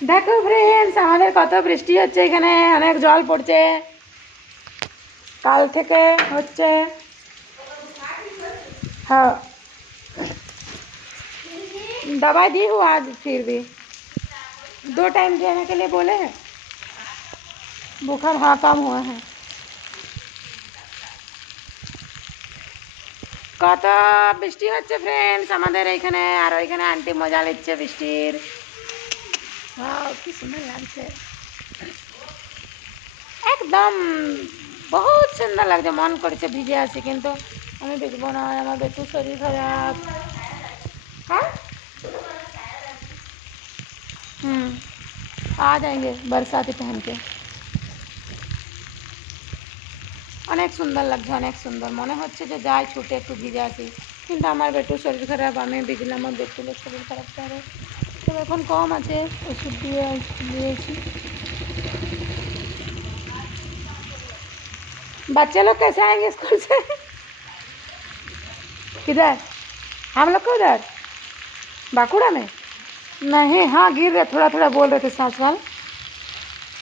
দেখো ফ্রেন্ডস আমাদের কত বৃষ্টি হচ্ছে এখানে অনেক জল পড়ছে কাল থেকে হচ্ছে हाँ दवाई दी हूँ आज फिर भी दो टाइम देने के लिए बोले हैं बुखार हाँ कम हुआ है কত বৃষ্টি হচ্ছে ফ্রেন্ডস আমাদের এখানে আর ওইখানে আন্টি মজা নিচ্ছে বৃষ্টির Wow, কি সুন্দর লাগছে একদম বহুত সুন্দর লাগছে মন করছে ভিজে আসি কিন্তু আমি ভিজবো না আমার একটু শরীর খারাপ হ্যাঁ হুম आ जाएंगे बरसाती पहन के অনেক সুন্দর লাগছে অনেক সুন্দর মনে হচ্ছে যে যাই ছুটে একটু ভিজে আসি কিন্তু আমার একটু শরীর খারাপ আমি ভিজলাম আর দেখছিল শরীর খারাপটা আরও তো এখন কম আছে ওষুধ দিয়ে দিয়েছি बच्चे लोग कैसे आएंगे स्कूल से किधर हम लोग को उधर बांकुड़ा में नहीं हाँ गिर रहे थोड़ा थोड़ा बोल रहे थे सांस वाल